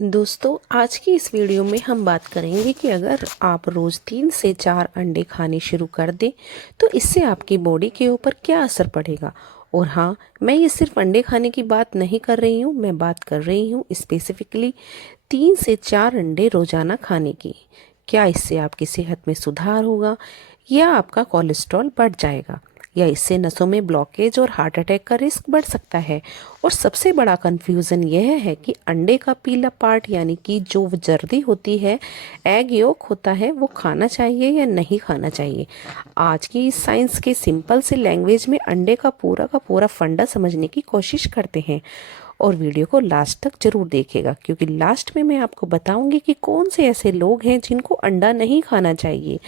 दोस्तों, आज की इस वीडियो में हम बात करेंगे कि अगर आप रोज़ 3 से 4 अंडे खाने शुरू कर दें तो इससे आपकी बॉडी के ऊपर क्या असर पड़ेगा। और हाँ, मैं ये सिर्फ अंडे खाने की बात नहीं कर रही हूँ, मैं बात कर रही हूँ स्पेसिफिकली 3 से 4 अंडे रोज़ाना खाने की। क्या इससे आपकी सेहत में सुधार होगा या आपका कोलेस्ट्रॉल बढ़ जाएगा, या इससे नसों में ब्लॉकेज और हार्ट अटैक का रिस्क बढ़ सकता है। और सबसे बड़ा कंफ्यूजन यह है कि अंडे का पीला पार्ट यानी कि जो जर्दी होती है, एग योक होता है, वो खाना चाहिए या नहीं खाना चाहिए। आज की इस साइंस के सिंपल से लैंग्वेज में अंडे का पूरा फंडा समझने की कोशिश करते हैं। और वीडियो को लास्ट तक जरूर देखिएगा, क्योंकि लास्ट में मैं आपको बताऊंगी कि कौन से ऐसे लोग हैं जिनको अंडा नहीं खाना चाहिए।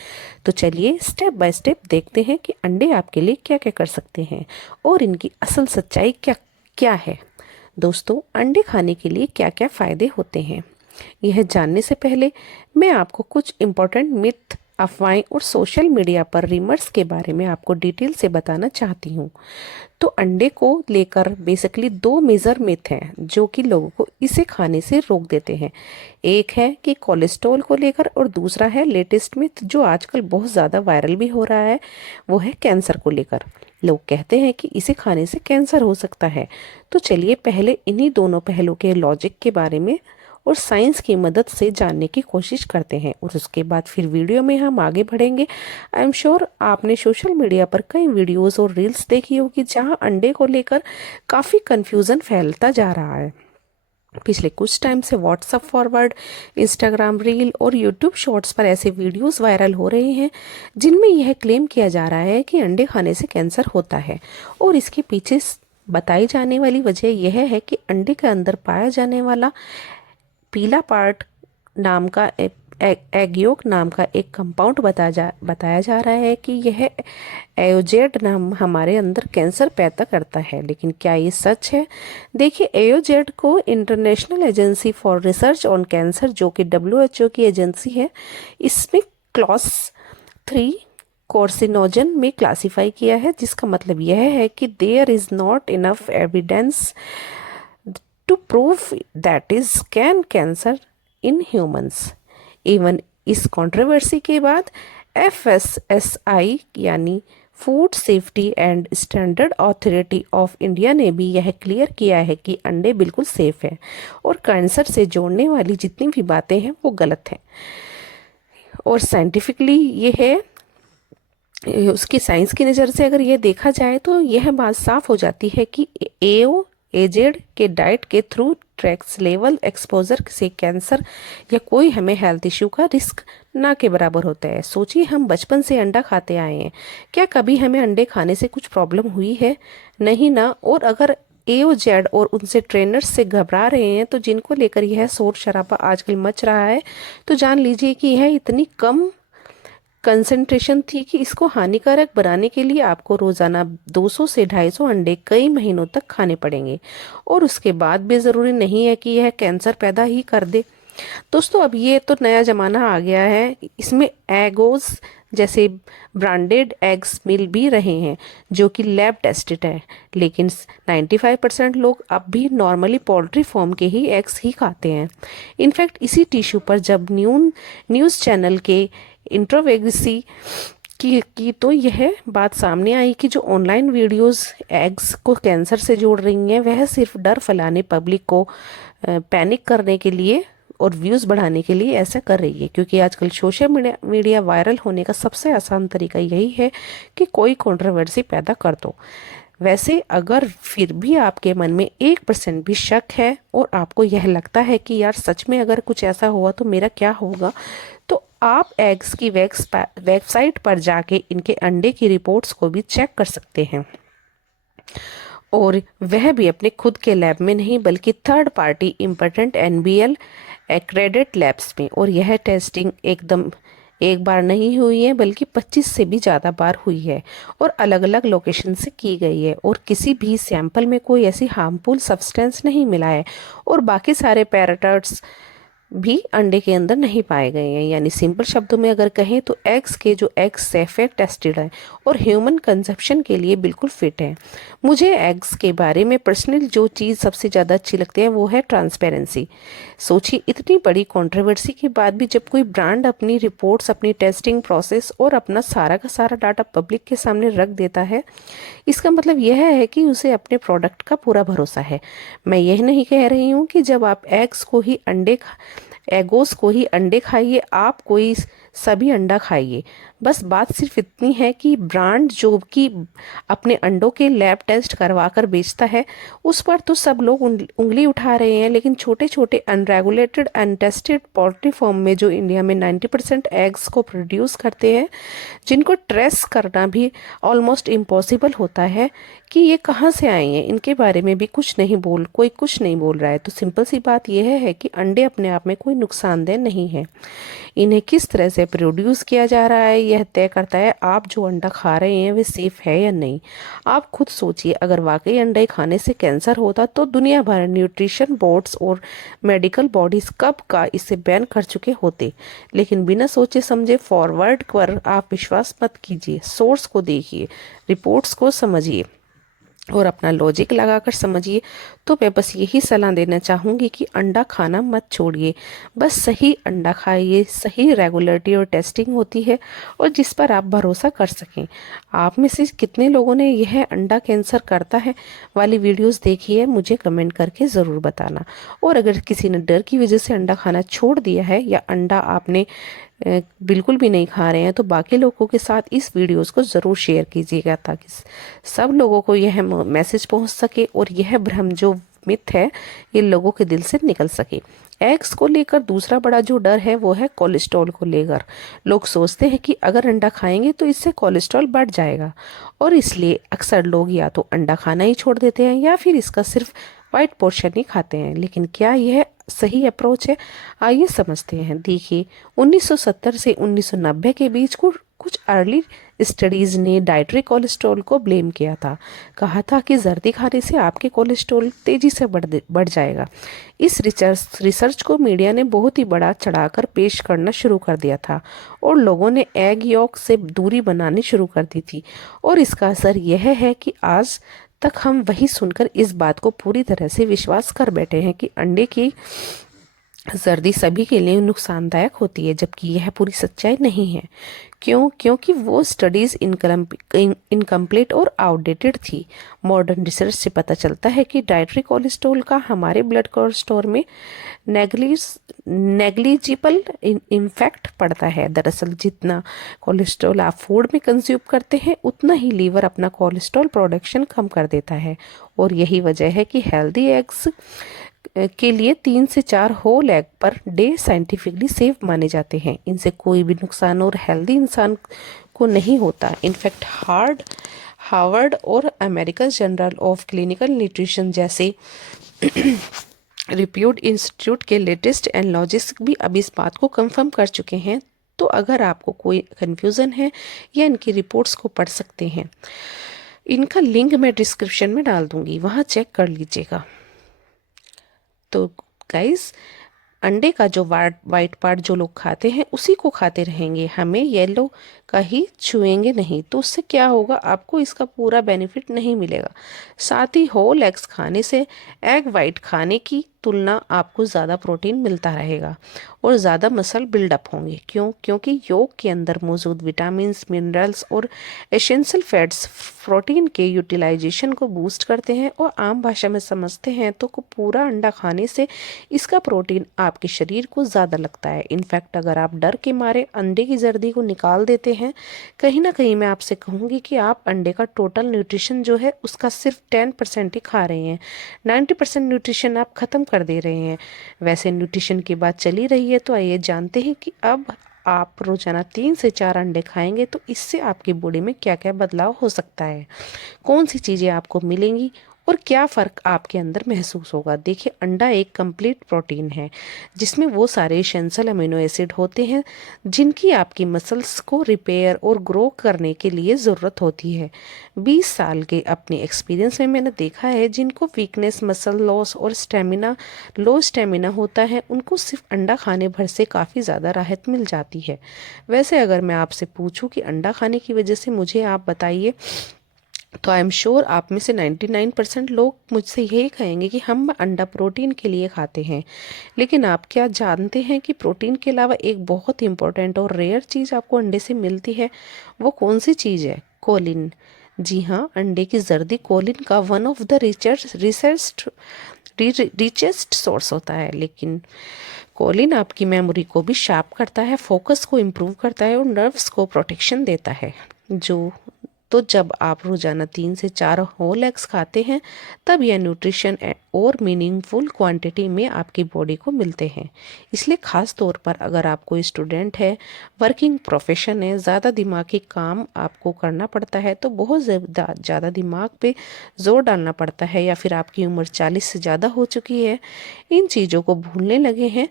तो चलिए स्टेप बाय स्टेप देखते हैं कि अंडे आपके लिए क्या क्या कर सकते हैं और इनकी असल सच्चाई क्या क्या है। दोस्तों, अंडे खाने के लिए क्या क्या फ़ायदे होते हैं, यह जानने से पहले मैं आपको कुछ इम्पोर्टेंट मिथ, अफवाहें और सोशल मीडिया पर रिमर्स के बारे में आपको डिटेल से बताना चाहती हूँ। तो अंडे को लेकर बेसिकली 2 मेजर मिथ हैं जो कि लोगों को इसे खाने से रोक देते हैं। एक है कि कोलेस्ट्रॉल को लेकर, और दूसरा है लेटेस्ट मिथ जो आजकल बहुत ज़्यादा वायरल भी हो रहा है, वो है कैंसर को लेकर। लोग कहते हैं कि इसे खाने से कैंसर हो सकता है। तो चलिए पहले इन्हीं दोनों पहलू के लॉजिक के बारे में और साइंस की मदद से जानने की कोशिश करते हैं, और उसके बाद फिर वीडियो में हम आगे बढ़ेंगे। आई एम श्योर आपने सोशल मीडिया पर कई वीडियोस और रील्स देखी होगी जहां अंडे को लेकर काफ़ी कंफ्यूजन फैलता जा रहा है। पिछले कुछ टाइम से व्हाट्सएप फॉरवर्ड, इंस्टाग्राम रील और यूट्यूब शॉर्ट्स पर ऐसे वीडियोस वायरल हो रहे हैं जिनमें यह क्लेम किया जा रहा है कि अंडे खाने से कैंसर होता है। और इसके पीछे बताई जाने वाली वजह यह है कि अंडे के अंदर पाया जाने वाला पीला पार्ट नाम का एग योक नाम का एक कंपाउंड बताया जा रहा है कि यह एयोजेड नाम हमारे अंदर कैंसर पैदा करता है। लेकिन क्या ये सच है? देखिए, एयोजेड को international agency for research on cancer, जो कि WHO की एजेंसी है, इसमें क्लॉस 3 कार्सिनोजन में क्लासिफाई किया है, जिसका मतलब यह है कि there is not enough evidence to prove that is can cancer in humans. Even इस कंट्रोवर्सी के बाद FSSI यानी food safety and standard authority of India ने भी यह क्लियर किया है कि अंडे बिल्कुल सेफ है और कैंसर से जोड़ने वाली जितनी भी बातें हैं वो गलत हैं। और साइंटिफिकली ये है, उसकी साइंस की नज़र से अगर ये देखा जाए तो यह बात साफ हो जाती है कि एओ एजेड के डाइट के थ्रू ट्रैक्स लेवल एक्सपोजर से कैंसर या कोई हमें हेल्थ इश्यू का रिस्क ना के बराबर होता है। सोचिए, हम बचपन से अंडा खाते आए हैं, क्या कभी हमें अंडे खाने से कुछ प्रॉब्लम हुई है? नहीं ना। और अगर एओजेड और उनसे ट्रेनर्स से घबरा रहे हैं तो जिनको लेकर यह शोर शराबा आजकल मच रहा है, तो जान लीजिए कि यह इतनी कम कंसंट्रेशन थी कि इसको हानिकारक बनाने के लिए आपको रोजाना 200 से 250 अंडे कई महीनों तक खाने पड़ेंगे, और उसके बाद भी ज़रूरी नहीं है कि यह कैंसर पैदा ही कर दे। दोस्तों, अब ये तो नया ज़माना आ गया है, इसमें एगोज जैसे ब्रांडेड एग्स मिल भी रहे हैं जो कि लैब टेस्टेड है। लेकिन 95% लोग अब भी नॉर्मली पोल्ट्री फॉर्म के ही एग्स ही खाते हैं। इनफैक्ट इसी टिश्यू पर जब न्यूज़ चैनल के इंट्रोवेगसी की तो यह बात सामने आई कि जो ऑनलाइन वीडियोस एग्स को कैंसर से जोड़ रही हैं वह सिर्फ डर फैलाने, पब्लिक को पैनिक करने के लिए और व्यूज़ बढ़ाने के लिए ऐसा कर रही है। क्योंकि आजकल सोशल मीडिया वायरल होने का सबसे आसान तरीका यही है कि कोई कंट्रोवर्सी पैदा कर दो। वैसे अगर फिर भी आपके मन में 1% भी शक है और आपको यह लगता है कि यार सच में अगर कुछ ऐसा हुआ तो मेरा क्या होगा, तो आप एग्स की वेबसाइट पर जाके इनके अंडे की रिपोर्ट्स को भी चेक कर सकते हैं, और वह भी अपने खुद के लैब में नहीं बल्कि third party important NBL accredit labs में। और यह टेस्टिंग एकदम एक बार नहीं हुई है बल्कि 25 से भी ज़्यादा बार हुई है और अलग अलग लोकेशन से की गई है, और किसी भी सैंपल में कोई ऐसी हार्मफुल सब्सटेंस नहीं मिला है, और बाकी सारे पैराटाइट्स भी अंडे के अंदर नहीं पाए गए हैं। यानी सिंपल शब्दों में अगर कहें तो एग्स के जो एग्स सेफ है, टेस्टेड है और ह्यूमन कंजप्शन के लिए बिल्कुल फिट है। मुझे एग्स के बारे में पर्सनली जो चीज़ सबसे ज़्यादा अच्छी लगती है वो है ट्रांसपेरेंसी। सोचिए, इतनी बड़ी कंट्रोवर्सी के बाद भी जब कोई ब्रांड अपनी रिपोर्ट्स, अपनी टेस्टिंग प्रोसेस और अपना सारा का सारा डाटा पब्लिक के सामने रख देता है, इसका मतलब यह है कि उसे अपने प्रोडक्ट का पूरा भरोसा है। मैं यह नहीं कह रही हूँ कि जब आप एगोस को ही अंडे खाइए, आप कोई सभी अंडा खाइए। बस बात सिर्फ इतनी है कि ब्रांड जो कि अपने अंडों के लैब टेस्ट करवा कर बेचता है, उस पर तो सब लोग उंगली उठा रहे हैं, लेकिन छोटे छोटे अनरेगुलेटेड अनटेस्टेड पोल्ट्री फार्म में जो इंडिया में 90% एग्स को प्रोड्यूस करते हैं, जिनको ट्रेस करना भी ऑलमोस्ट इम्पॉसिबल होता है कि ये कहाँ से आए हैं, इनके बारे में भी कोई कुछ नहीं बोल रहा है। तो सिंपल सी बात यह है कि अंडे अपने आप में कोई नुकसानदेह नहीं है। इन्हें किस तरह से प्रोड्यूस किया जा रहा है यह तय करता है आप जो अंडा खा रहे हैं वे सेफ है या नहीं। आप खुद सोचिए, अगर वाकई अंडे खाने से कैंसर होता तो दुनिया भर न्यूट्रिशन बोर्ड्स और मेडिकल बॉडीज कब का इसे बैन कर चुके होते। लेकिन बिना सोचे समझे फॉरवर्ड पर आप विश्वास मत कीजिए। सोर्स को देखिए, रिपोर्ट्स को समझिए और अपना लॉजिक लगाकर समझिए। तो मैं बस यही सलाह देना चाहूँगी कि अंडा खाना मत छोड़िए, बस सही अंडा खाइए, सही रेगुलरिटी और टेस्टिंग होती है और जिस पर आप भरोसा कर सकें। आप में से कितने लोगों ने यह अंडा कैंसर करता है वाली वीडियोस देखी है, मुझे कमेंट करके ज़रूर बताना। और अगर किसी ने डर की वजह से अंडा खाना छोड़ दिया है या अंडा आपने बिल्कुल भी नहीं खा रहे हैं, तो बाकी लोगों के साथ इस वीडियोस को ज़रूर शेयर कीजिएगा ताकि सब लोगों को यह मैसेज पहुंच सके और यह भ्रम जो मिथ है ये लोगों के दिल से निकल सके। एग्स को लेकर दूसरा बड़ा जो डर है वो है कोलेस्ट्रॉल को लेकर। लोग सोचते हैं कि अगर अंडा खाएंगे तो इससे कोलेस्ट्रॉल बढ़ जाएगा और इसलिए अक्सर लोग या तो अंडा खाना ही छोड़ देते हैं या फिर इसका सिर्फ वाइट पोर्शन ही खाते हैं। लेकिन क्या यह सही अप्रोच है? आइए समझते हैं। देखिए, 1970 से 1990 के बीच कुछ अर्ली स्टडीज ने डाइटरी कोलेस्ट्रॉल को ब्लेम किया था। कहा था कि जर्दी खाने से आपके कोलेस्ट्रॉल तेजी से बढ़ जाएगा। इस रिसर्च को मीडिया ने बहुत ही बड़ा चढ़ाकर पेश करना शुरू कर दिया था और लोगों ने एग यॉक से दूरी बनानी शुरू कर दी थी। और इसका असर यह है कि आज तक हम वही सुनकर इस बात को पूरी तरह से विश्वास कर बैठे हैं कि अंडे की जर्दी सभी के लिए नुकसानदायक होती है, जबकि यह पूरी सच्चाई नहीं है। क्यों? क्योंकि वो स्टडीज़ इनकम्प्लीट और आउटडेटेड थी। मॉडर्न रिसर्च से पता चलता है कि डाइटरी कोलेस्ट्रॉल का हमारे ब्लड कोलेस्ट्रॉल में नेग्लिजिबल इम्फेक्ट पड़ता है। दरअसल जितना कोलेस्ट्रॉल आप फूड में कंज्यूम करते हैं उतना ही लीवर अपना कोलेस्ट्रॉल प्रोडक्शन कम कर देता है। और यही वजह है कि हेल्दी एग्स के लिए 3 से 4 whole egg per day scientifically safe माने जाते हैं। इनसे कोई भी नुकसान और हेल्दी इंसान को नहीं होता। इनफैक्ट हार्वर्ड और American journal of clinical nutrition जैसे रिप्यूटेड इंस्टीट्यूट के लेटेस्ट एनालिसिस भी अब इस बात को कंफर्म कर चुके हैं। तो अगर आपको कोई कन्फ्यूज़न है या इनकी रिपोर्ट्स को पढ़ सकते हैं, इनका लिंक मैं डिस्क्रिप्शन में डाल दूंगी, वहाँ चेक कर लीजिएगा। तो गाइस, अंडे का जो वाइट पार्ट जो लोग खाते हैं उसी को खाते रहेंगे, हमें येलो का ही छुएंगे नहीं। तो उससे क्या होगा, आपको इसका पूरा बेनिफिट नहीं मिलेगा। साथ ही होल एग्स खाने से एग वाइट खाने की तुलना आपको ज़्यादा प्रोटीन मिलता रहेगा और ज़्यादा मसल बिल्डअप होंगे। क्यों? क्योंकि योग के अंदर मौजूद विटामिन्स, मिनरल्स और एसेंशियल फैट्स प्रोटीन के यूटिलाइजेशन को बूस्ट करते हैं। और आम भाषा में समझते हैं तो पूरा अंडा खाने से इसका प्रोटीन आपके शरीर को ज़्यादा लगता है। इनफैक्ट अगर आप डर के मारे अंडे की जर्दी को निकाल देते हैं, कहीं ना कहीं मैं आपसे कहूँगी कि आप अंडे का टोटल न्यूट्रिशन जो है उसका सिर्फ 10% ही खा रहे हैं। 90% न्यूट्रिशन आप ख़त्म कर दे रहे हैं। वैसे न्यूट्रिशन की बात चली रही है तो आइए जानते हैं कि अब आप रोजाना 3 से 4 अंडे खाएंगे तो इससे आपकी बॉडी में क्या क्या बदलाव हो सकता है, कौन सी चीज़ें आपको मिलेंगी और क्या फ़र्क आपके अंदर महसूस होगा। देखिए, अंडा एक कंप्लीट प्रोटीन है जिसमें वो सारे एसेंशियल अमीनो एसिड होते हैं जिनकी आपकी मसल्स को रिपेयर और ग्रो करने के लिए ज़रूरत होती है। 20 साल के अपने एक्सपीरियंस में मैंने देखा है जिनको वीकनेस, मसल लॉस और लो स्टेमिना होता है, उनको सिर्फ अंडा खाने भर से काफ़ी ज़्यादा राहत मिल जाती है। वैसे अगर मैं आपसे पूछूं कि अंडा खाने की वजह से मुझे आप बताइए, तो आई एम श्योर आप में से 99% लोग मुझसे यही कहेंगे कि हम अंडा प्रोटीन के लिए खाते हैं। लेकिन आप क्या जानते हैं कि प्रोटीन के अलावा एक बहुत इंपॉर्टेंट और रेयर चीज़ आपको अंडे से मिलती है? वो कौन सी चीज़ है? कोलिन। जी हाँ, अंडे की जर्दी कोलिन का one of the richest source होता है। लेकिन कोलिन आपकी मेमोरी को भी शार्प करता है, फोकस को इम्प्रूव करता है और नर्व्स को प्रोटेक्शन देता है। जो तो जब आप रोजाना 3 से 4 होल एग्स खाते हैं तब यह न्यूट्रिशन और मीनिंगफुल क्वांटिटी में आपकी बॉडी को मिलते हैं। इसलिए ख़ास तौर पर अगर आप कोई स्टूडेंट है, वर्किंग प्रोफेशन है, ज़्यादा दिमागी काम आपको करना पड़ता है, तो बहुत ज़्यादा दिमाग पे जोर डालना पड़ता है, या फिर आपकी उम्र 40 से ज़्यादा हो चुकी है, इन चीज़ों को भूलने लगे हैं,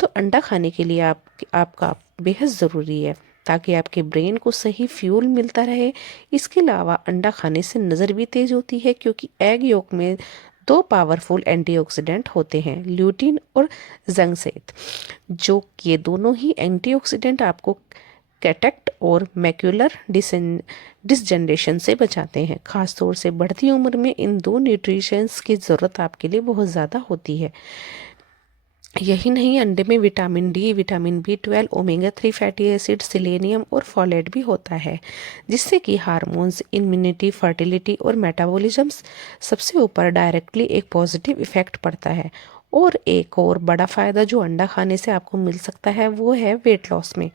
तो अंडा खाने के लिए आपका बेहद ज़रूरी है ताकि आपके ब्रेन को सही फ्यूल मिलता रहे। इसके अलावा अंडा खाने से नज़र भी तेज होती है क्योंकि एग योक में 2 पावरफुल एंटीऑक्सीडेंट होते हैं, ल्यूटिन और जिंकसेट, जो ये दोनों ही एंटीऑक्सीडेंट आपको कैटेक्ट और मैक्यूलर डिसजनरेशन से बचाते हैं। खासतौर से बढ़ती उम्र में इन दो न्यूट्रिशंस की ज़रूरत आपके लिए बहुत ज़्यादा होती है। यही नहीं, अंडे में vitamin D, vitamin B12, omega 3 fatty acid, selenium और फॉलेट भी होता है, जिससे कि हार्मोन्स, इम्यूनिटी, फर्टिलिटी और मेटाबॉलिज्म सबसे ऊपर डायरेक्टली एक पॉजिटिव इफेक्ट पड़ता है। और एक और बड़ा फ़ायदा जो अंडा खाने से आपको मिल सकता है वो है वेट लॉस में,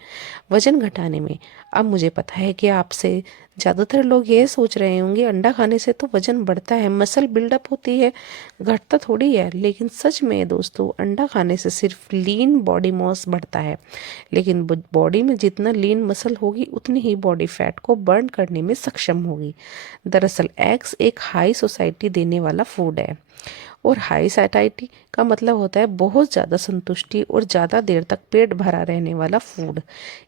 वज़न घटाने में। अब मुझे पता है कि आपसे ज़्यादातर लोग ये सोच रहे होंगे अंडा खाने से तो वज़न बढ़ता है, मसल बिल्डअप होती है, घटता थोड़ी है। लेकिन सच में दोस्तों, अंडा खाने से सिर्फ लीन बॉडी मास बढ़ता है, लेकिन बॉडी में जितना लीन मसल होगी उतनी ही बॉडी फैट को बर्न करने में सक्षम होगी। दरअसल एग्स एक हाई सोसाइटी देने वाला फूड है, और हाई सैटाइटी का मतलब होता है बहुत ज़्यादा संतुष्टि और ज़्यादा देर तक पेट भरा रहने वाला फूड।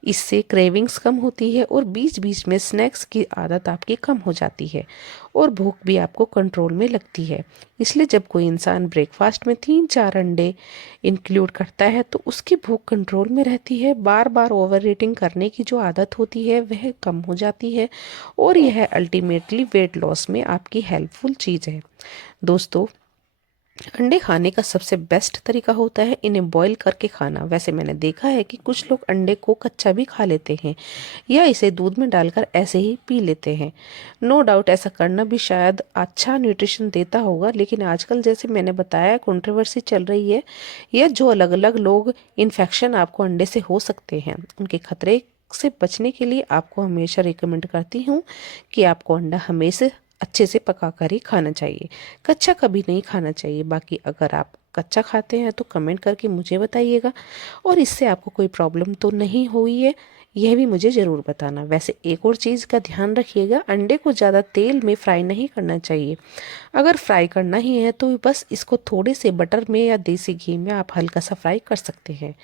इससे क्रेविंग्स कम होती है और बीच बीच में स्नैक्स की आदत आपकी कम हो जाती है और भूख भी आपको कंट्रोल में लगती है। इसलिए जब कोई इंसान ब्रेकफास्ट में 3-4 अंडे इंक्लूड करता है तो उसकी भूख कंट्रोल में रहती है, बार बार ओवर ईटिंग करने की जो आदत होती है वह कम हो जाती है, और यह अल्टीमेटली वेट लॉस में आपकी हेल्पफुल चीज़ है। दोस्तों, अंडे खाने का सबसे बेस्ट तरीका होता है इन्हें बॉईल करके खाना। वैसे मैंने देखा है कि कुछ लोग अंडे को कच्चा भी खा लेते हैं या इसे दूध में डालकर ऐसे ही पी लेते हैं। नो डाउट ऐसा करना भी शायद अच्छा न्यूट्रिशन देता होगा, लेकिन आजकल जैसे मैंने बताया कंट्रोवर्सी चल रही है, या जो अलग अलग लोग इन्फेक्शन आपको अंडे से हो सकते हैं, उनके खतरे से बचने के लिए आपको हमेशा रिकमेंड करती हूँ कि आपको अंडा हमेशा अच्छे से पका कर ही खाना चाहिए, कच्चा कभी नहीं खाना चाहिए। बाकी अगर आप कच्चा खाते हैं तो कमेंट करके मुझे बताइएगा, और इससे आपको कोई प्रॉब्लम तो नहीं हुई है यह भी मुझे ज़रूर बताना। वैसे एक और चीज़ का ध्यान रखिएगा, अंडे को ज़्यादा तेल में फ्राई नहीं करना चाहिए। अगर फ्राई करना ही है तो बस इसको थोड़े से बटर में या देसी घी में आप हल्का सा फ्राई कर सकते हैं,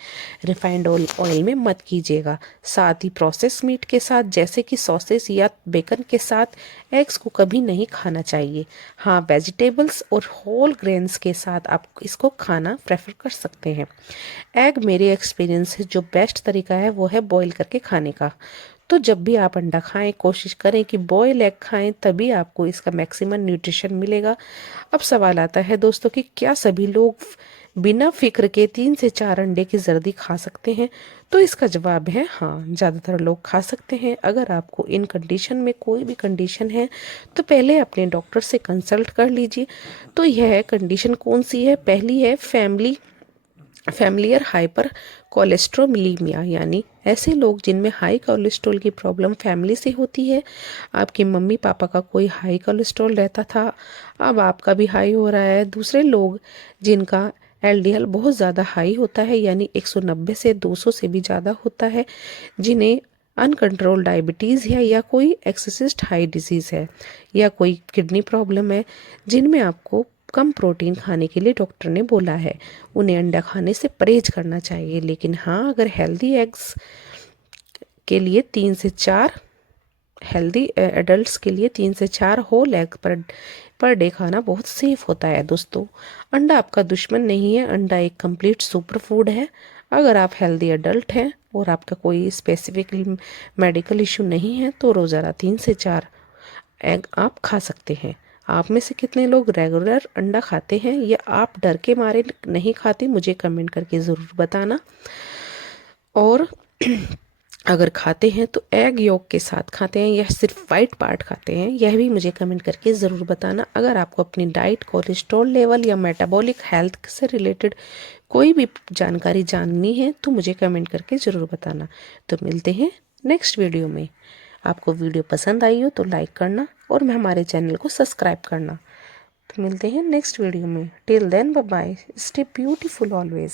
रिफाइंड ऑयल में मत कीजिएगा। साथ ही प्रोसेस मीट के साथ जैसे कि सॉसेस या बेकन के साथ एग्स को कभी नहीं खाना चाहिए। हाँ, वेजिटेबल्स और होल ग्रेन्स के साथ आप इसको खाना प्रेफर कर सकते हैं। एग मेरे एक्सपीरियंस से जो बेस्ट तरीका है वो है बॉईल करके खाने का। तो जब भी आप अंडा खाएं कोशिश करें कि बॉयल एग खाएं, तभी आपको इसका मैक्सिमम न्यूट्रिशन मिलेगा। अब सवाल आता है दोस्तों कि क्या सभी लोग बिना फिक्र के 3 से 4 अंडे की जर्दी खा सकते हैं? तो इसका जवाब है हाँ, ज़्यादातर लोग खा सकते हैं। अगर आपको इन कंडीशन में कोई भी कंडीशन है तो पहले अपने डॉक्टर से कंसल्ट कर लीजिए। तो यह कंडीशन कौन सी है? पहली है फैमिलियर हाइपर कोलेस्ट्रोमिलीमिया, यानी ऐसे लोग जिनमें हाई कोलेस्ट्रॉल की प्रॉब्लम फैमिली से होती है। आपके मम्मी पापा का कोई हाई कोलेस्ट्रॉल रहता था, अब आपका भी हाई हो रहा है। दूसरे लोग जिनका LDL बहुत ज़्यादा हाई होता है, यानी 190 से 200 से भी ज़्यादा होता है, जिन्हें अनकंट्रोल डायबिटीज़ है या कोई एक्सेसिव हाई डिजीज़ है या कोई किडनी प्रॉब्लम है, जिनमें आपको कम प्रोटीन खाने के लिए डॉक्टर ने बोला है, उन्हें अंडा खाने से परहेज करना चाहिए। लेकिन हाँ, अगर हेल्दी एग्स के लिए 3 से 4 हेल्दी एडल्ट्स के लिए 3 से 4 होल एग पर डे खाना बहुत सेफ होता है। दोस्तों, अंडा आपका दुश्मन नहीं है, अंडा एक कंप्लीट सुपर फूड है। अगर आप हेल्दी एडल्ट हैं और आपका कोई स्पेसिफिक मेडिकल इशू नहीं है तो रोज़ाना 3 से 4 एग आप खा सकते हैं। आप में से कितने लोग रेगुलर अंडा खाते हैं या आप डर के मारे नहीं खाते, मुझे कमेंट करके ज़रूर बताना। और अगर खाते हैं तो एग योक के साथ खाते हैं या सिर्फ वाइट पार्ट खाते हैं, यह भी मुझे कमेंट करके ज़रूर बताना। अगर आपको अपनी डाइट, कोलेस्ट्रॉल लेवल या मेटाबॉलिक हेल्थ से रिलेटेड कोई भी जानकारी जाननी है तो मुझे कमेंट करके ज़रूर बताना। तो मिलते हैं नेक्स्ट वीडियो में। आपको वीडियो पसंद आई हो तो लाइक करना और हमारे चैनल को सब्सक्राइब करना। तो मिलते हैं नेक्स्ट वीडियो में। Till then, bye bye, stay beautiful always.